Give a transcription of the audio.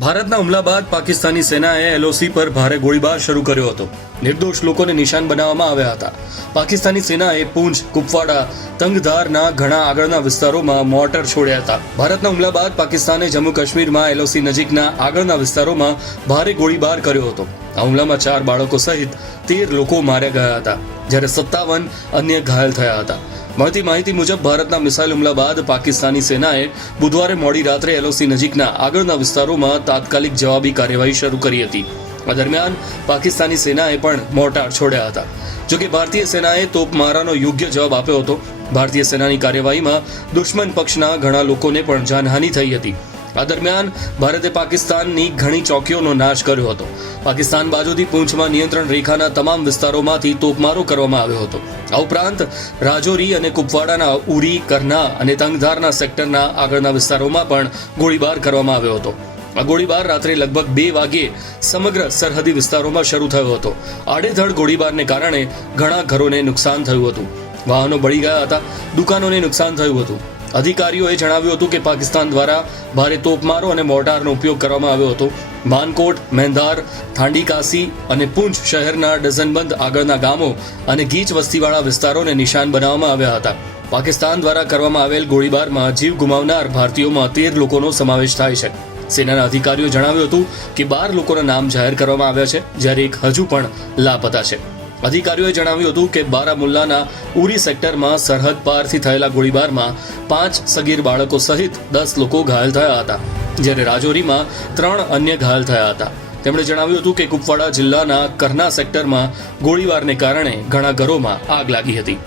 ભારતના હુમલા બાદ પાકિસ્તાની સેનાએ એલઓસી પર ભારે ગોળીબાર શરૂ કર્યો હતો. નિર્દોષ લોકોને નિશાન બનાવવામાં આવ્યા હતા. પાકિસ્તાની સેનાએ પૂંછ, કુપવાડા, તંગધારના ઘણા આગળના વિસ્તારોમાં મોર્ટર છોડ્યા હતા. ભારતના હુમલા બાદ પાકિસ્તાને જમ્મુ કાશ્મીરમાં એલઓસી નજીકના આગળના વિસ્તારોમાં ભારે ગોળીબાર કર્યો હતો. આ હુમલામાં ચાર બાળકો સહિત તેર લોકો માર્યા ગયા હતા, જ્યારે સત્તાવન અન્ય ઘાયલ થયા હતા. મળતી માહિતી મુજબ, ભારતના મિસાઇલ હુમલા બાદ પાકિસ્તાની સેનાએ બુધવારે મોડી રાત્રે એલઓસી નજીકના આગળના વિસ્તારોમાં તાત્કાલિક જવાબી કાર્યવાહી શરૂ કરી હતી. આ દરમિયાન પાકિસ્તાની સેનાએ પણ મોર્ટાર છોડ્યા હતા. જોકે ભારતીય સેનાએ તોપમારાનો યોગ્ય જવાબ આપ્યો હતો. ભારતીય સેનાની કાર્યવાહીમાં દુશ્મન પક્ષના ઘણા લોકોને પણ જાનહાનિ થઈ હતી. આ દરમિયાન ભારતે પાકિસ્તાનની ઘણી ચોકીઓનો નાશ કર્યો હતો. પાકિસ્તાન બાજુથી પૂંછમાં નિયંત્રણ રેખાના તમામ વિસ્તારોમાંથી તોપમારો કરવામાં આવ્યો હતો. આ ઉપરાંત, રાજૌરી અને કુપવાડાના ઉરી, કરના અને તંગધારના સેક્ટરના આગળના વિસ્તારોમાં પણ ગોળીબાર કરવામાં આવ્યો હતો. આ ગોળીબાર રાત્રે લગભગ બે વાગ્યે સમગ્ર સરહદી વિસ્તારોમાં શરૂ થયો હતો. આડેધડ ગોળીબારને કારણે ઘણા ઘરોને નુકસાન થયું હતું. વાહનો બળી ગયા હતા, દુકાનોને નુકસાન થયું હતું. અધિકારીઓએ જણાવ્યું હતું કે પાકિસ્તાન દ્વારા ભારે તોપમારો અને મોર્ટારનો ઉપયોગ કરવામાં આવ્યો હતો. માનકોટ, મેંધાર થાંડીકાસી અને પૂંછ શહેરના ડઝનબંધ આગળના ગામો અને ગીચ વસ્તીવાળા વિસ્તારોને નિશાન બનાવવામાં આવ્યા હતા. પાકિસ્તાન દ્વારા કરવામાં આવેલ ગોળીબારમાં જીવ ગુમાવનાર ભારતીયોમાં તેર લોકોનો સમાવેશ થાય છે. સેનાના અધિકારીઓ જણાવ્યું હતું કે બાર લોકોના નામ જાહેર કરવામાં આવ્યા છે, જ્યારે એક હજુ પણ લાપતા છે. અધિકારીઓએ જણાવ્યું હતું કે બારામુલ્લાના ઉરી સેક્ટરમાં સરહદ પારથી થયેલા ગોળીબારમાં પાંચ સગીર બાળકો સહિત દસ લોકો ઘાયલ થયા હતા, જ્યારે રાજૌરીમાં ત્રણ અન્ય ઘાયલ થયા હતા. તેમણે જણાવ્યું હતું કે કુપવાડા જિલ્લાના કરના સેક્ટરમાં ગોળીબારને કારણે ઘણા ઘરોમાં આગ લાગી હતી.